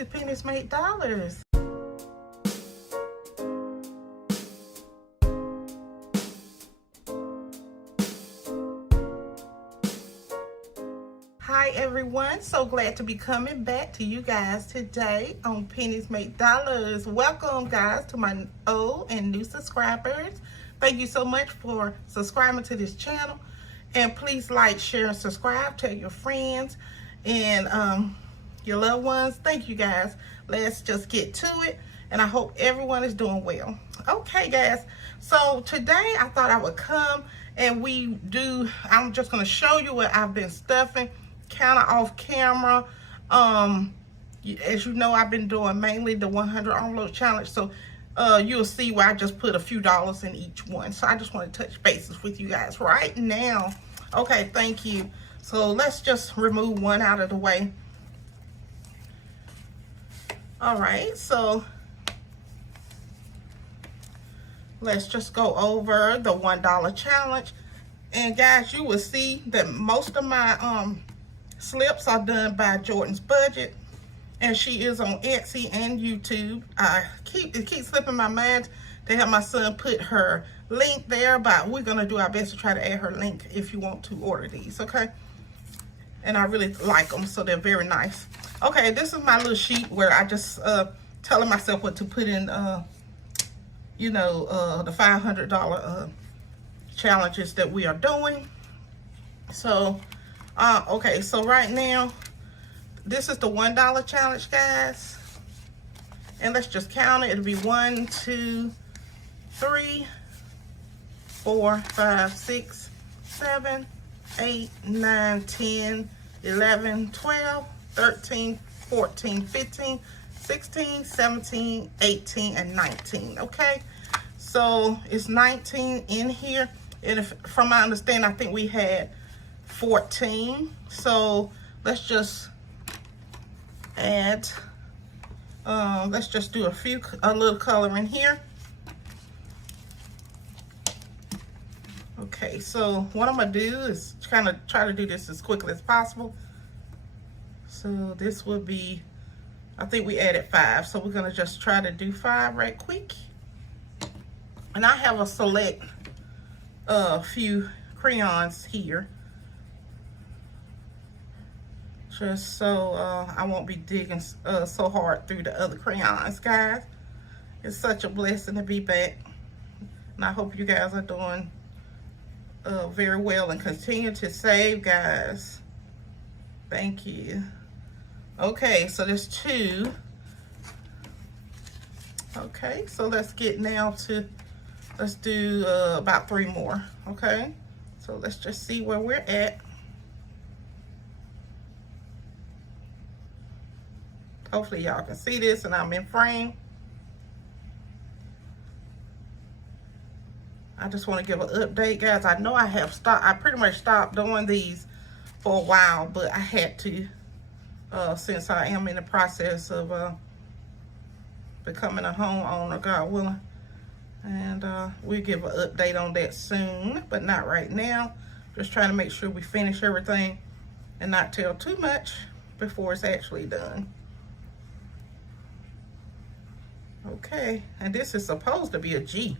to Pennies Make Dollars. Hi everyone, so glad to be coming back to you guys today on Pennies Make Dollars. Welcome guys to my old and new subscribers. Thank you so much for subscribing to this channel, and please like, share, and subscribe. Tell your friends and your loved ones. Thank you guys. Let's just get to it, and I hope everyone is doing well. Okay guys, so today I thought I would come and I'm just going to show you what I've been stuffing kind of off camera. As you know, I've been doing mainly the 100 envelope challenge, so you'll see where I just put a few dollars in each one. So I just want to touch bases with you guys right now. Okay, thank you. So let's just remove one out of the way. All right, so let's just go over the $1 challenge. And guys, you will see that most of my slips are done by Jordan's Budget, and she is on Etsy and YouTube. It keeps slipping my mind to have my son put her link there, but we're gonna do our best to try to add her link if you want to order these, okay? And I really like them, so they're very nice. Okay, this is my little sheet where I just telling myself what to put in, you know, the $500 challenges that we are doing. So okay, so right now this is the $1 challenge, guys, and let's just count it. It'll be 1, 2, 3, 4, 5, 6, 7, 8, 9, 10, 11, 12, 13, 14, 15, 16, 17, 18, and 19. Okay, so it's 19 in here, and from my understanding, I think we had 14. So let's just add, let's just do a little color in here. Okay, so what I'm gonna do is kind of try to do this as quickly as possible. So this will be, I think we added 5, so we're gonna just try to do 5 right quick. And I have a select few crayons here, just so I won't be digging so hard through the other crayons, guys. It's such a blessing to be back, and I hope you guys are doing very well and continue to save, guys. Thank you. Okay, so there's 2. Okay, so let's get now to, let's do about 3 more. Okay, so let's just see where we're at. Hopefully y'all can see this and I'm in frame. I just want to give an update, guys. I know I pretty much stopped doing these for a while, but I had to since I am in the process of becoming a homeowner, God willing. And we'll give an update on that soon, but not right now. Just trying to make sure we finish everything and not tell too much before it's actually done. Okay, and this is supposed to be a G.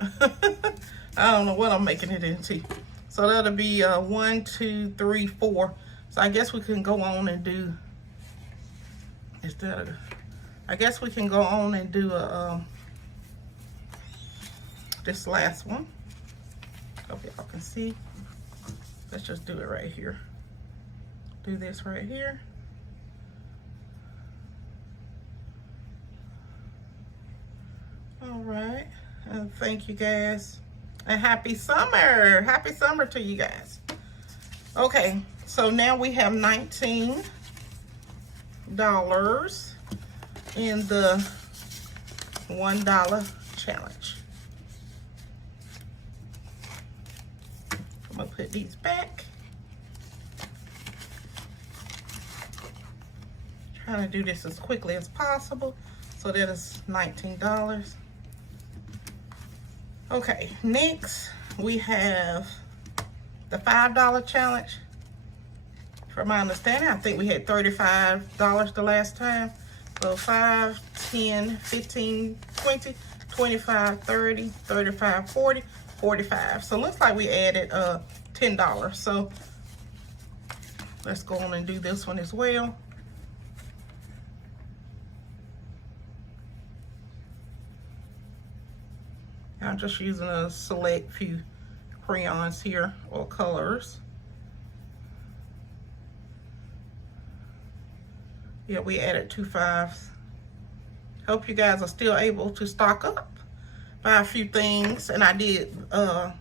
I don't know what I'm making it into. So that'll be 1, 2, 3, 4. So I guess we can go on and do, I guess we can go on and do this last one. Hope y'all can see. Let's just do it right here. Do this right here. All right, and thank you guys, and happy summer to you guys. Okay, so now we have $19 in the $1 challenge. I'm gonna put these back. Trying to do this as quickly as possible. So that is $19. Okay, next we have the $5 challenge. From my understanding, I think we had $35 the last time. So 5, 10, 15, 20, 25, 30, 35, 40, 45. So looks like we added $10. So let's go on and do this one as well. I'm just using a select few crayons here or colors. Yeah, we added 2 5s. Hope you guys are still able to stock up, buy a few things, and I did buy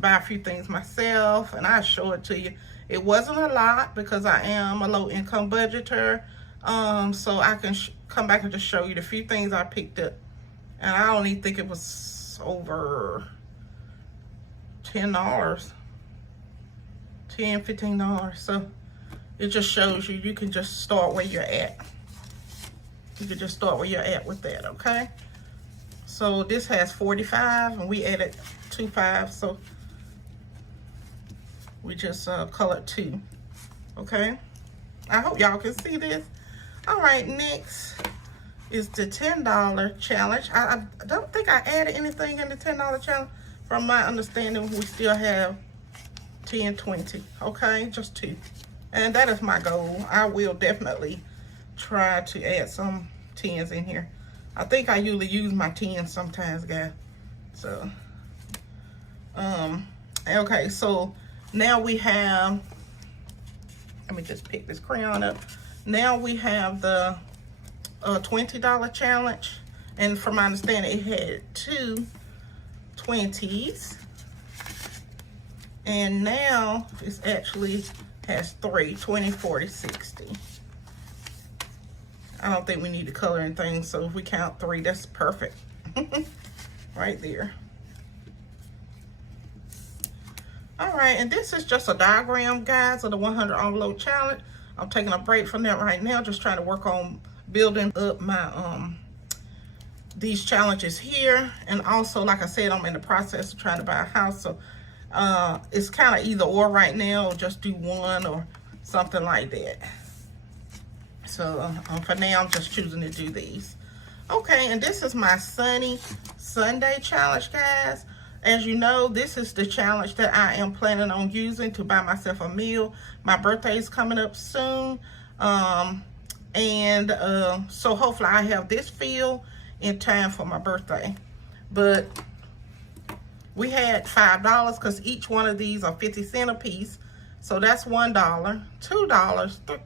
a few things myself, and I show it to you. It wasn't a lot because I am a low income budgeter, so I can come back and just show you the few things I picked up, and I don't even think it was over $10, $10, $15. So it just shows you can just start where you're at. You can just start where you're at with that, okay? So this has 45, and we added 2 5s, so we just colored 2, okay? I hope y'all can see this. All right, next is the $10 challenge. I don't think I added anything in the $10 challenge. From my understanding, we still have 10, 20, okay? Just 2. And that is my goal. I will definitely try to add some 10s in here. I think I usually use my 10s sometimes, guys. So, okay, so now we have, let me just pick this crayon up. Now we have the $20 challenge, and from my understanding, it had 2 20s, and now it's actually has 3, 20, 40, 60. I don't think we need to color anything, so if we count 3, that's perfect. Right there. All right, and this is just a diagram, guys, of the 100 envelope challenge. I'm taking a break from that right now, just trying to work on building up my these challenges here. And also, like I said, I'm in the process of trying to buy a house, so it's kind of either or right now, or just do one or something like that. So for now, I'm just choosing to do these. Okay, and this is my Sunny Sunday challenge, guys. As you know, this is the challenge that I am planning on using to buy myself a meal. My birthday is coming up soon. So hopefully I have this filled in time for my birthday. But we had $5 because each one of these are 50 cents a piece. So that's $1, $2, $3,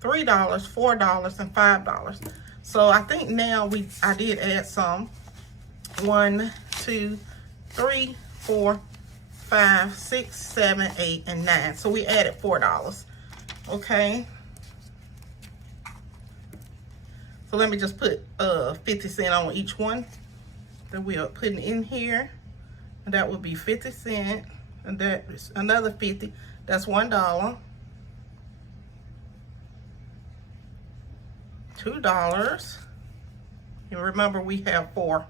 $4, and $5. So I think now I did add some. 1, 2, 3, 4, 5, 6, 7, 8, and 9. So we added $4. Okay. So let me just put 50 cents on each one that we are putting in here. And that would be 50 cents. And that is another 50. That's $1. $2. And remember, we have 4.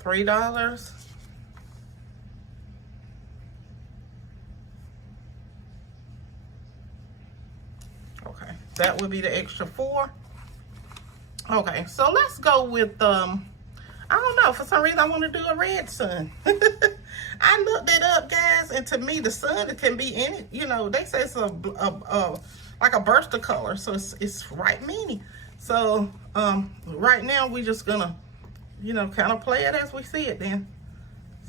$3. Okay, that would be the extra 4. Okay, so let's go with I don't know, for some reason I want to do a red sun. I looked it up, guys, and to me the sun can be any, they say it's like a burst of color, so it's right many. So right now we just gonna kind of play it as we see it then.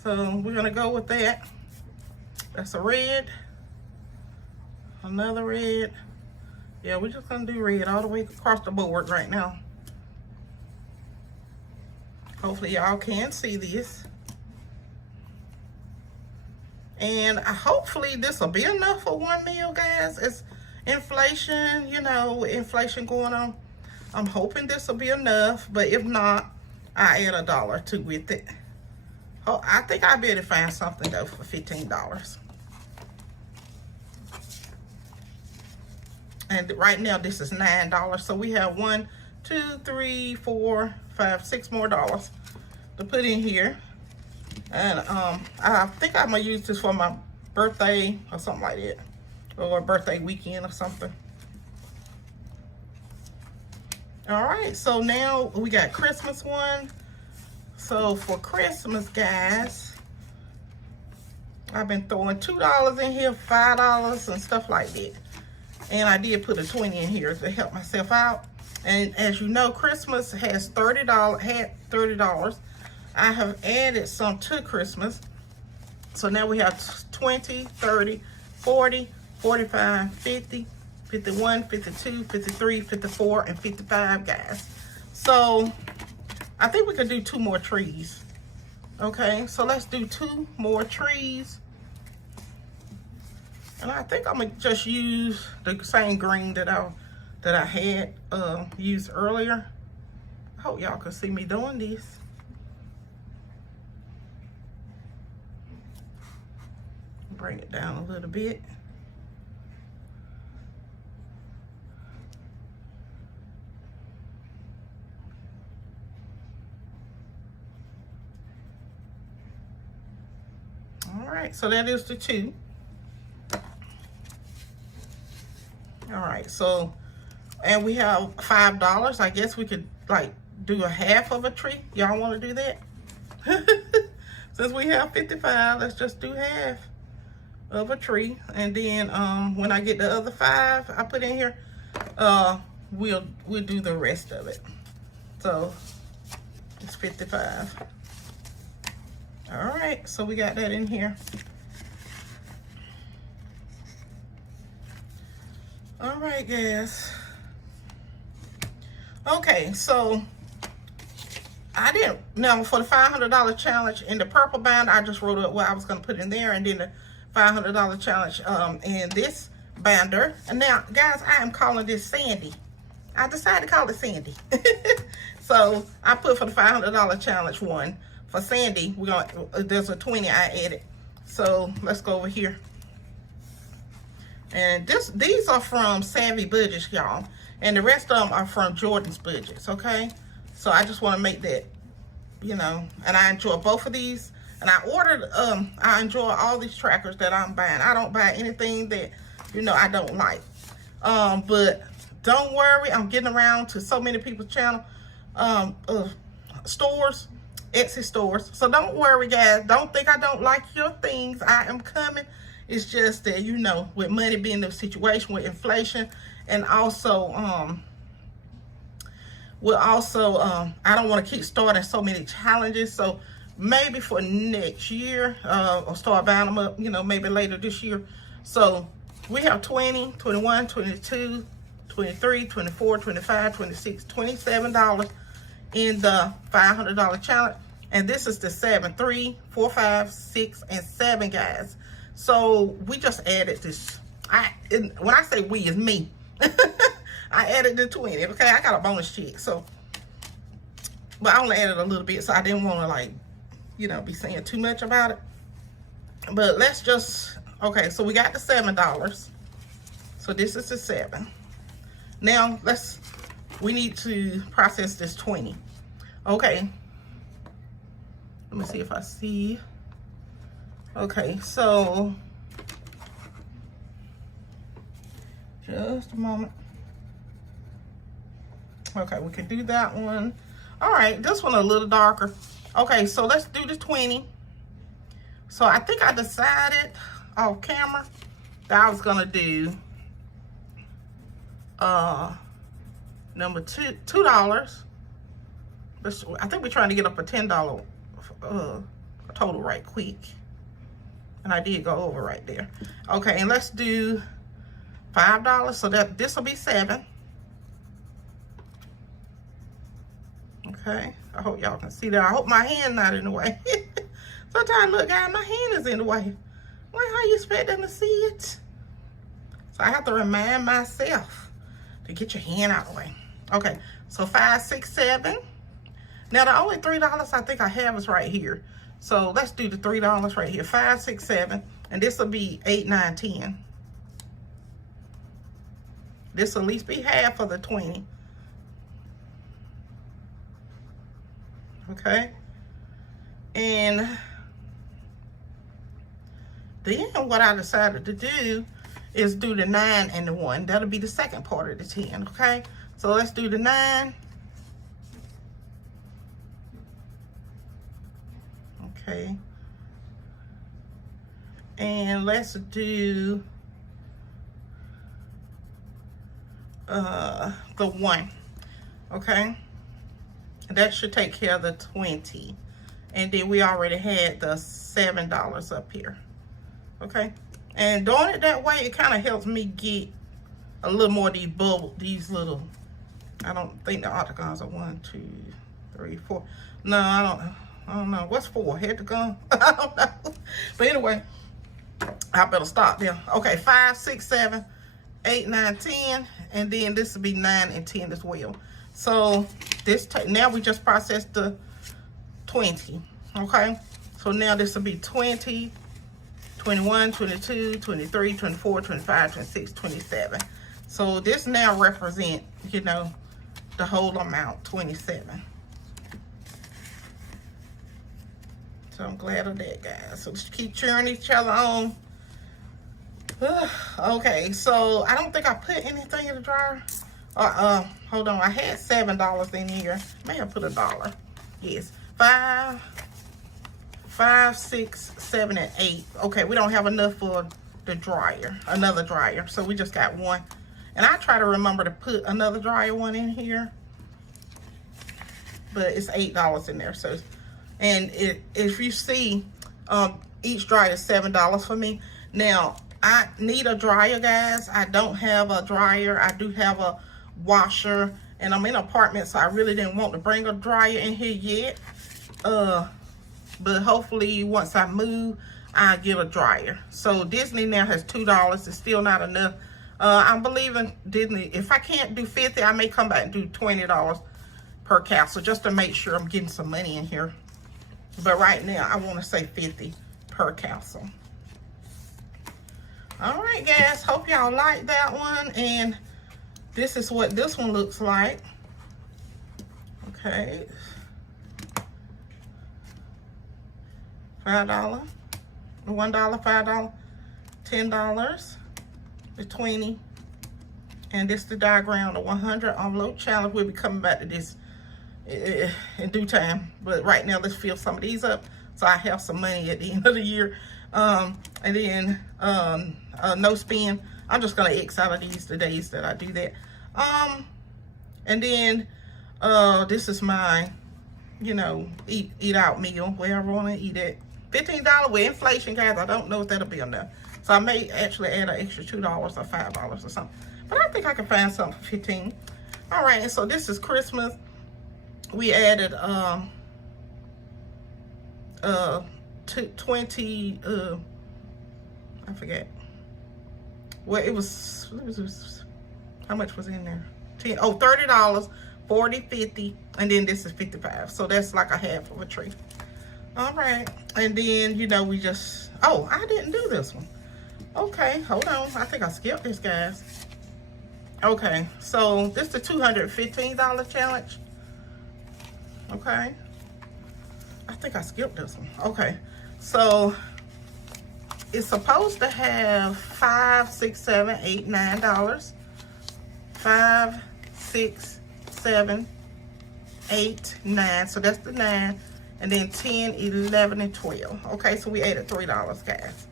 So we're gonna go with that. That's a red, another red. Yeah, we're just gonna do red all the way across the board right now. Hopefully y'all can see this. And hopefully this will be enough for one meal, guys. It's inflation, with inflation going on. I'm hoping this will be enough, but if not, I add $1 or $2 with it. Oh, I think I better find something though for $15. And right now this is $9, so we have 1, 2, 3, 4, 5, 6 more dollars to put in here. And I think I'm gonna use this for my birthday or something like that, or birthday weekend or something. All right, so now we got Christmas one. So for Christmas, guys, I've been throwing $2 in here, $5 and stuff like that. And I did put a 20 in here to help myself out. And as you know, Christmas has $30. I have added some to Christmas. So now we have 20, 30, 40, 45, 50, 51, 52, 53, 54, and 55, guys. So I think we could do 2 more trees. Okay, so let's do 2 more trees. And I think I'm gonna just use the same green that I had used earlier. I hope y'all can see me doing this. Bring it down a little bit. All right, so that is the 2. All right, so, and we have $5. I guess we could like do a half of a tree. Y'all want to do that? Since we have 55, let's just do half of a tree. And then when I get the other 5 I put in here, we'll do the rest of it. So it's 55. All right, so we got that in here. All right, guys. Okay, so I didn't, now for the $500 challenge in the purple binder, I just wrote up what I was gonna put in there, and then the $500 challenge in this binder. And now, guys, I am calling this Sandy. I decided to call it Sandy. So I put for the $500 challenge one. For Sandy, we're gonna, there's a 20 I added. So let's go over here. And these are from Savvy Budgets, y'all. And the rest of them are from Jordan's Budgets, okay? So I just want to make that, you know, and I enjoy both of these. And I ordered, I enjoy all these trackers that I'm buying. I don't buy anything that, you know, I don't like. But don't worry, I'm getting around to so many people's channel, stores, Etsy stores. So don't worry, guys. Don't think I don't like your things. I am coming. It's just that, you know, with money being the situation with inflation, and also, I don't want to keep starting so many challenges. So maybe for next year, I'll start buying them up, you know, maybe later this year. So we have 20, 21, 22, 23, 24, 25, 26, $27 in the $500 challenge. And this is the 7, 3, 4, 5, 6, and 7, guys. So we just added this. When I say we, it's me. I added the 20, okay? I got a bonus check, so. But I only added a little bit, so I didn't want to, like, you know, be saying too much about it. But let's just, okay, so we got the $7. So this is the 7. Now, we need to process this 20. Okay. Let me see if I see. Okay, so just a moment. Okay, we can do that one. All right, this one a little darker. Okay, so let's do the 20. So I think I decided off camera that I was gonna do number $2. I think we're trying to get up a $10 total right quick. And I did go over right there. Okay, and let's do $5. So that this will be 7. Okay, I hope y'all can see that. I hope my hand not in the way. Sometimes, look, guys, my hand is in the way. Well, how you expect them to see it? So I have to remind myself to get your hand out of the way. Okay, so 5, 6, 7. Now the only $3 I think I have is right here. So let's do the $3 right here. 5, 6, 7, and this will be 8, 9, 10. This will at least be half of the 20. Okay, and then what I decided to do is do the 9 and the 1. That'll be the second part of the 10, okay? So let's do the 9. Okay. And let's do the 1, okay? That should take care of the 20. And then we already had the $7 up here, okay? And doing it that way, it kind of helps me get a little more of these bubble, these little, I don't think the octagons are 1, 2, 3, 4. No, I don't know. What's 4? Heptagon? I don't know. But anyway, I better stop there. Okay, 5, 6, 7, 8, 9, 10. And then this will be 9 and 10 as well. So this, now we just processed the 20, okay? So now this will be 20, 21, 22, 23, 24, 25, 26, 27. So this now represent, you know, the whole amount, 27. So I'm glad of that, guys. So just keep cheering each other on. Okay, so I don't think I put anything in the dryer. Hold on, I had $7 in here. May have put $1. Yes, 5, 6, 7, and 8. Okay, we don't have enough for the dryer, another dryer. So we just got 1. And I try to remember to put another dryer one in here, but it's $8 in there. So, and if you see, each dryer is $7 for me. Now, I need a dryer, guys. I don't have a dryer. I do have a washer, and I'm in an apartment, so I really didn't want to bring a dryer in here yet. But hopefully once I move, I'll get a dryer. So Disney now has $2. It's still not enough. I'm believing Disney, if I can't do 50, I may come back and do $20 per capsule just to make sure I'm getting some money in here. But right now, I want to say 50 per capsule. All right, guys. Hope y'all like that one. And this is what this one looks like. Okay. $5, $1, $5, $10, the 20, and this is the diagram, the 100 envelope challenge. We'll be coming back to this in due time, but right now let's fill some of these up so I have some money at the end of the year. And then no spend. I'm just gonna X out of these the days that I do that. And then this is my, you know, eat out meal, wherever I want to eat it. $15 with inflation, guys. I don't know if that'll be enough. So I may actually add an extra $2 or $5 or something. But I think I can find something for $15. All right, and so this is Christmas. We added 20, I forget. Well, it was how much was in there? $30, 40, 50, and then this is 55. So that's like a half of a tree. All right, and then, you know, we just, oh, I didn't do this one. Okay, hold on. I think I skipped this, guys. Okay, so this is the $215 challenge. Okay. I think I skipped this one. Okay, so it's supposed to have $5, $6, $7, $8, $9. 5, 6, 7, 8, 9. So that's the 9. And then 10, 11, and 12. Okay, so we added $3, guys.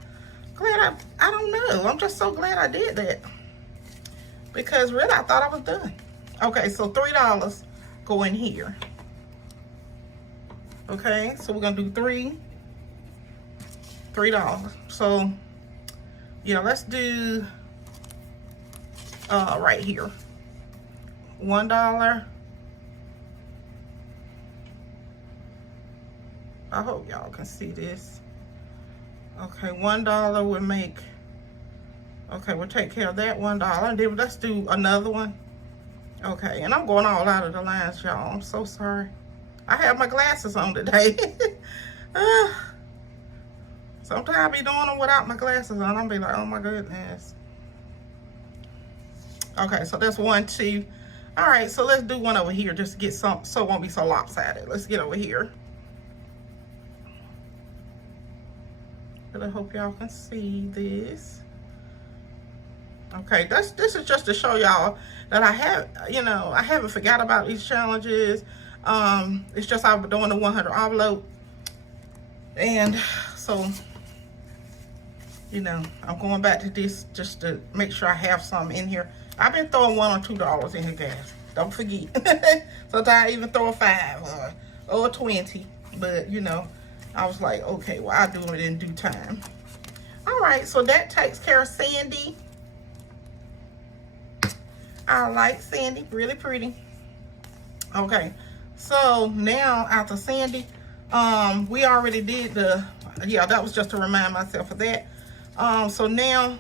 Glad I don't know. I'm just so glad I did that. Because really, I thought I was done. Okay, so $3 go in here. Okay, so we're gonna do $3. So, yeah, let's do right here. $1. I hope y'all can see this. Okay, $1 would make, okay, we'll take care of that $1. And then let's do another one. Okay, and I'm going all out of the lines, y'all. I'm so sorry. I have my glasses on today. Sometimes I be doing them without my glasses on. I'll be like, oh my goodness. Okay, so that's 1, 2. All right, so let's do one over here just to get some, so it won't be so lopsided. Let's get over here. But I hope y'all can see this. Okay, this is just to show y'all that I have, I haven't forgot about these challenges. It's just I've been doing the 100 envelope, and so I'm going back to this just to make sure I have some in here. I've been throwing $1 or $2 in the gas. Don't forget. Sometimes I even throw a 5 or 20, but I was like, okay, well, I'll do it in due time. All right, so that takes care of Sandy. I like Sandy, really pretty. Okay, so now after Sandy, we already did that was just to remind myself of that. So now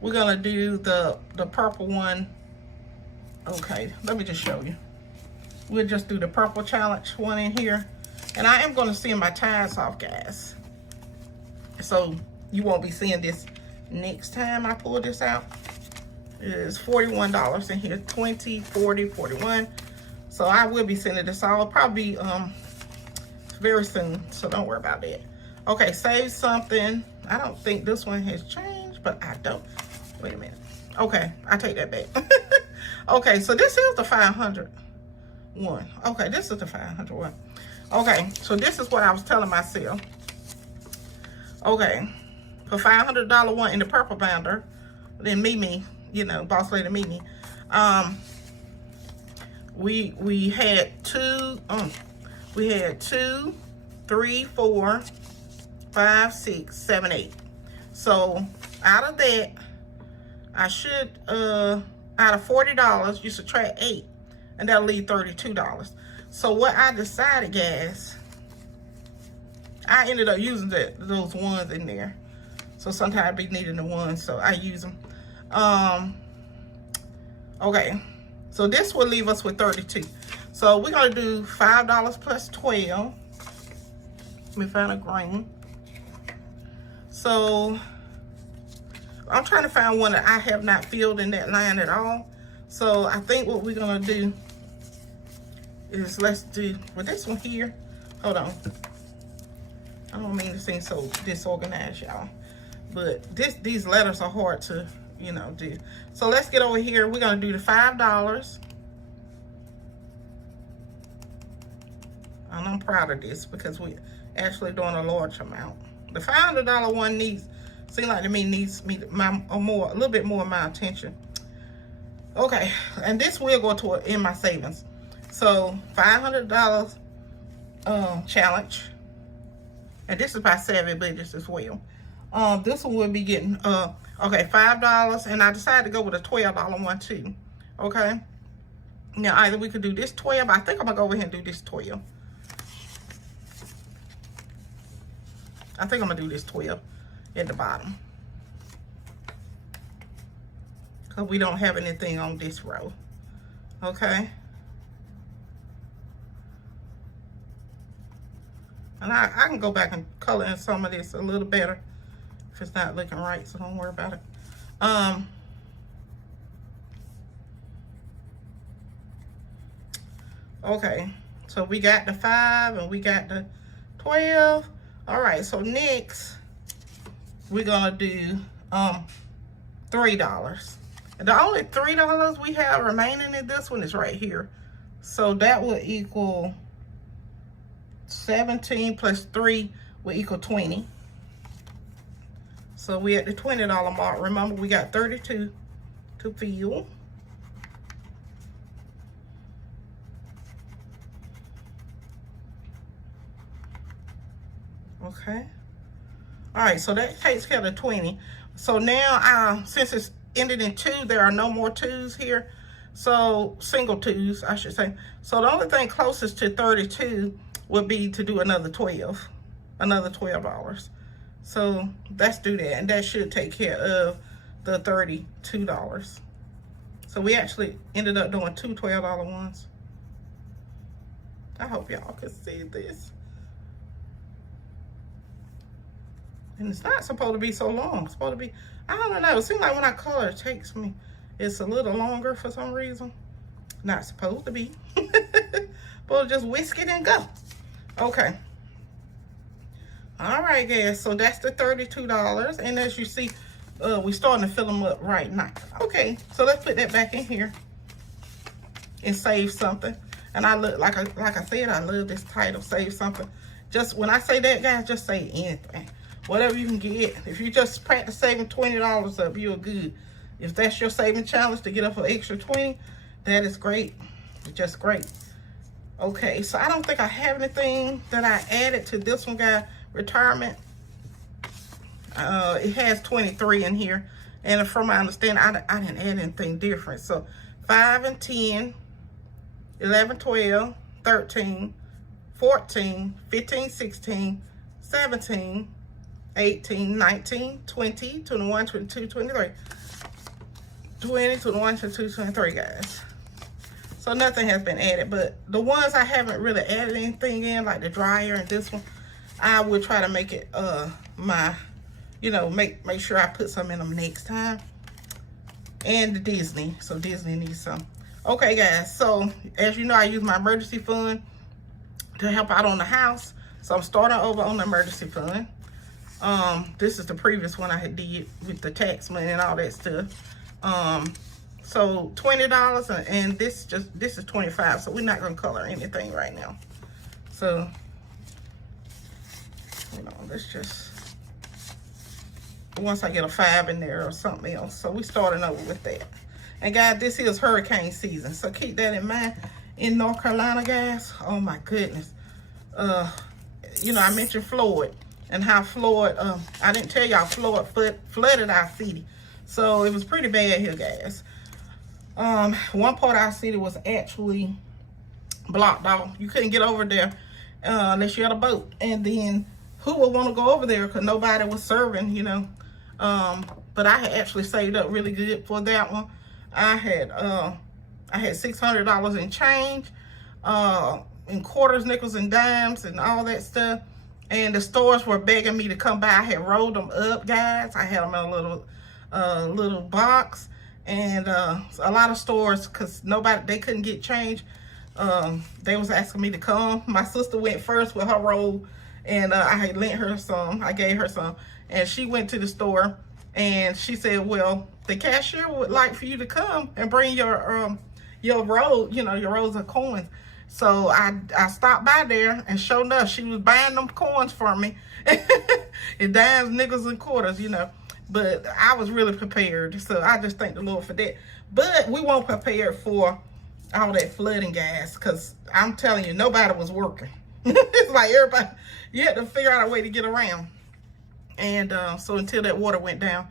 we're gonna do the purple one. Okay, let me just show you. We'll just do the purple challenge one in here. And I am gonna send my ties off, guys. So you won't be seeing this next time I pull this out. It is $41 in here, 20, 40, 41. So I will be sending this out probably very soon, so don't worry about that. Okay, save something. I don't think this one has changed, but I don't. Wait a minute. Okay, I take that back. Okay, so this is the 500 one. Okay, this is the 500 one. Okay, so this is what I was telling myself. Okay, for $500 one in the purple binder, then Mimi, Boss Lady Mimi, we had 2, 3, 4, 5, 6, 7, 8. So out of that, I should out of $40, you subtract 8, and that'll leave $32. So what I decided, guys, I ended up using those ones in there. So sometimes I be needing the ones, so I use them. Okay, so this will leave us with 32. So we're gonna do $5 plus 12. Let me find a green. So I'm trying to find one that I have not filled in that line at all. So I think what we're gonna do is let's do with this one here. Hold on. I don't mean to seem so disorganized, y'all, but these letters are hard to do. So let's get over here. We're gonna do the $5, and I'm proud of this because we actually doing a large amount. The $500 one needs like to me needs me a little bit more of my attention. Okay, and this will go to in my savings. So $500 challenge, and this is by Savvy Budgets as well. This one will be getting okay, $5, and I decided to go with a $12 one too. Okay, now either we could do this 12. I think I'm gonna go over here and do this 12. I think I'm gonna do this 12 at the bottom, because we don't have anything on this row. Okay, and I can go back and color in some of this a little better if it's not looking right, so don't worry about it. Okay, so we got the 5 and we got the 12. All right, so next we're gonna do $3. And the only $3 we have remaining in this one is right here. So that will equal 17 plus 3 will equal 20. So we at the $20 mark. Remember, we got 32 to fill. Okay. All right, so that takes care of the 20. So now, since it's ended in 2, there are no more 2s here. So single 2s, I should say. So the only thing closest to 32 would be to do another $12. So let's do that, and that should take care of the $32. So we actually ended up doing 2 $12 ones. I hope y'all can see this. And it's not supposed to be so long. It's supposed to be, I don't know. It seems like when I color, it takes me, it's a little longer for some reason. Not supposed to be. But just whisk it and go. Okay. All right, guys. So that's the $32. And as you see, we starting to fill them up right now. Okay, so let's put that back in here and save something. And I look like I said, I love this title, save something. Just when I say that, guys, just say anything, whatever you can get. If you just practice saving $20 up, you're good. If that's your saving challenge to get up for extra 20, that is great. It's just great. Okay, so I don't think I have anything that I added to this one, guys. Retirement. It has 23 in here, and from my understanding, I didn't add anything different. So 5 and 10, 11, 12, 13, 14, 15, 16, 17, 18, 19, 20, 21, 22, 23. 20, 21, 22, 23, guys. So nothing has been added, but the ones I haven't really added anything in, like the dryer and this one, I will try to make it my, you know, make sure I put some in them next time. And the Disney, so Disney needs some. Okay, guys, so as you know, I use my emergency fund to help out on the house. So I'm starting over on the emergency fund. This is the previous one I had did with the tax money and all that stuff. So $20, and this is 25. So we're not gonna color anything right now. So hold on, let's just, once I get a 5 in there or something else. So we starting over with that. And guys, this is hurricane season, so keep that in mind. In North Carolina, guys, oh my goodness. You know, I mentioned Floyd and how Floyd, I didn't tell y'all Floyd flooded our city. So it was pretty bad here, guys. One part of our city was actually blocked off. You couldn't get over there unless you had a boat. And then who would want to go over there because nobody was serving, you know. But I had actually saved up really good for that one. I had $600 in change, in quarters, nickels, and dimes, and all that stuff. And the stores were begging me to come by. I had rolled them up, guys. I had them in a little box. And a lot of stores, because they couldn't get change, they was asking me to come. My sister went first with her roll, and I had lent her some. I gave her some. And she went to the store, and she said, well, the cashier would like for you to come and bring your roll, you know, your rolls of coins. So I stopped by there, and sure enough, she was buying them coins for me. And dimes, nickels, and quarters, you know. But I was really prepared, so I just thank the Lord for that. But we weren't prepared for all that flooding, guys, because I'm telling you, nobody was working. It's like everybody, you had to figure out a way to get around. And so until that water went down,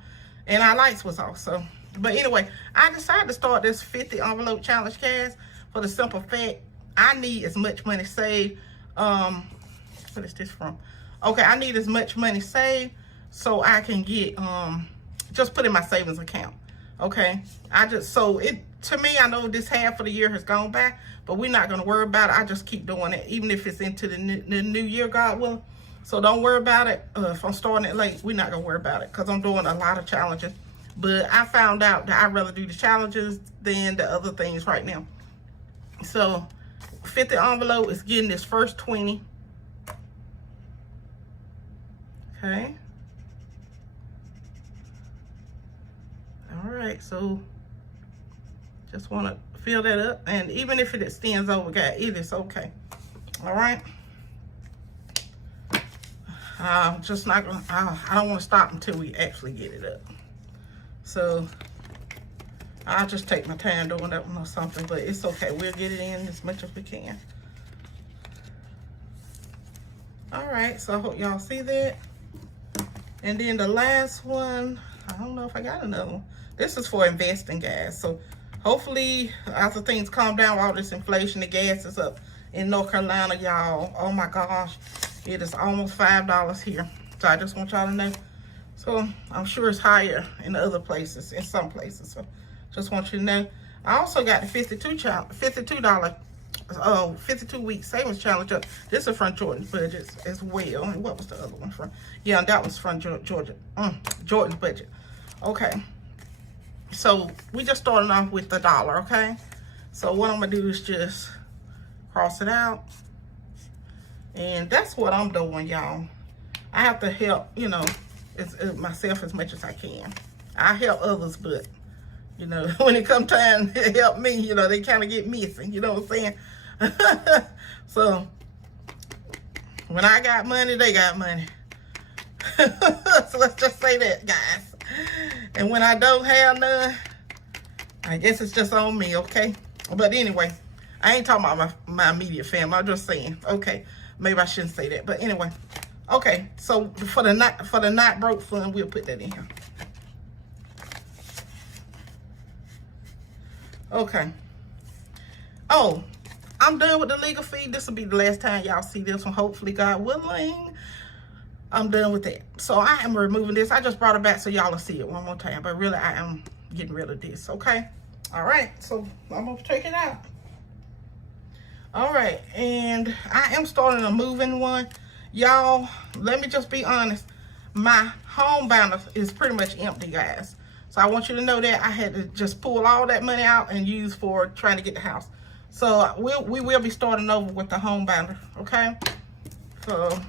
and our lights was off. So, but anyway, I decided to start this 50 envelope challenge, guys, for the simple fact I need as much money saved. What is this from? Okay, I need as much money saved so I can get just put in my savings account. Okay, to me, I know this half of the year has gone by, but we're not going to worry about it. I just keep doing it, even if it's into the new year, God willing. So don't worry about it. If I'm starting it late, we're not going to worry about it because I'm doing a lot of challenges. But I found out that I'd rather do the challenges than the other things right now. So 50 envelope is getting this first 20. Okay. All right, so just want to fill that up, and even if it extends over, guys, it is okay. All right. Just not gonna. I don't want to stop until we actually get it up. So I'll just take my time doing that one or something, but it's okay. We'll get it in as much as we can. All right, so I hope y'all see that. And then the last one, I don't know if I got another one. This is for investing, guys. So hopefully, after things calm down, all this inflation, the gas is up in North Carolina, y'all. Oh my gosh, it is almost $5 here. So I just want y'all to know. So I'm sure it's higher in other places, in some places. So just want you to know. I also got the 52-week savings challenge up. This is from Jordan's budget as well. And what was the other one from? Yeah, that was from Jordan's budget. Okay. So we just starting off with the dollar, okay? So what I'm gonna do is just cross it out. And that's what I'm doing, y'all. I have to help, you know, myself as much as I can. I help others, but you know, when it come time to help me, you know, they kind of get missing. You know what I'm saying? So when I got money, they got money. So let's just say that, guys. And when I don't have none, I guess it's just on me, okay? But anyway, I ain't talking about my immediate family. I'm just saying, okay, maybe I shouldn't say that. But anyway, okay. So for the not broke fund, we'll put that in here. Okay. Oh, I'm done with the legal fee. This will be the last time y'all see this one, hopefully, God willing. I'm done with that. So I am removing this. I just brought it back so y'all will see it one more time. But really, I am getting rid of this, okay? All right, so I'm going to take it out. All right, and I am starting a moving one. Y'all, let me just be honest. My home binder is pretty much empty, guys. So I want you to know that I had to just pull all that money out and use for trying to get the house. So we will be starting over with the home binder, okay? So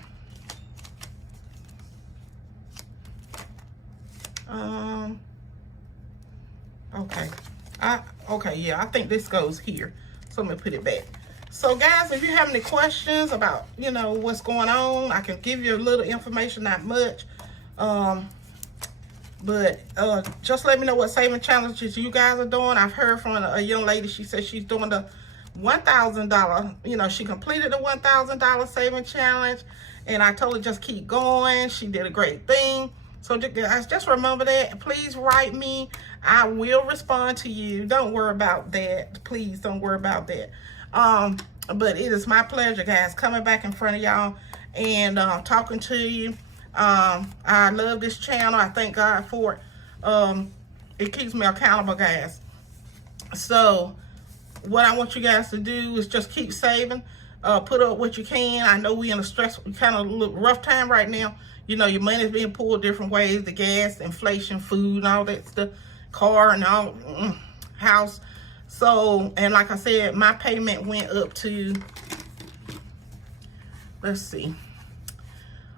okay, yeah, I think this goes here. So I'm gonna put it back. So guys, if you have any questions about, you know, what's going on, I can give you a little information, not much. But just let me know what saving challenges you guys are doing. I've heard from a young lady, she said she's doing the $1,000, you know, she completed the $1,000 saving challenge, and I told her just keep going. She did a great thing. So guys, just remember that. Please write me. I will respond to you. Don't worry about that. Please don't worry about that. But it is my pleasure, guys, coming back in front of y'all and talking to you. I love this channel. I thank God for it. It keeps me accountable, guys. So what I want you guys to do is just keep saving. Put up what you can. I know we in a stressful, kind of rough time right now. You know, your money is being pulled different ways. The gas, inflation, food, and all that stuff. Car and all, house. So, and like I said, my payment went up to, let's see.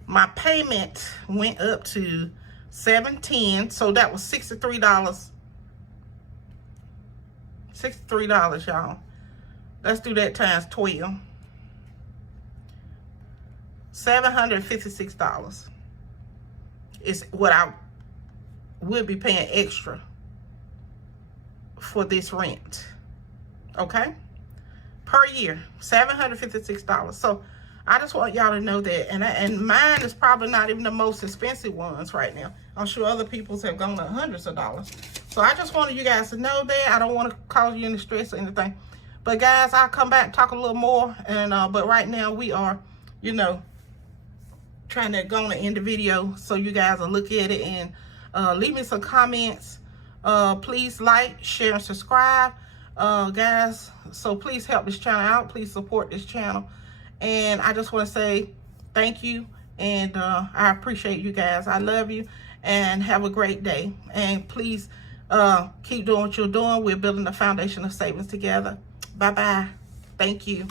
My payment went up to $710. So that was $63. $63, y'all. Let's do that times 12. $756 is what I would be paying extra for this rent, okay, per year. $756. So I just want y'all to know that, and mine is probably not even the most expensive ones right now. I'm sure other people's have gone to hundreds of dollars. So I just wanted you guys to know that. I don't want to cause you any stress or anything, but guys, I'll come back and talk a little more. And but right now we are, you know, trying to go on and end the video so you guys will look at it and leave me some comments. Please like, share, and subscribe, guys. So please help this channel out. Please support this channel. And I just want to say thank you. And I appreciate you guys. I love you. And have a great day. And please keep doing what you're doing. We're building the foundation of savings together. Bye-bye. Thank you.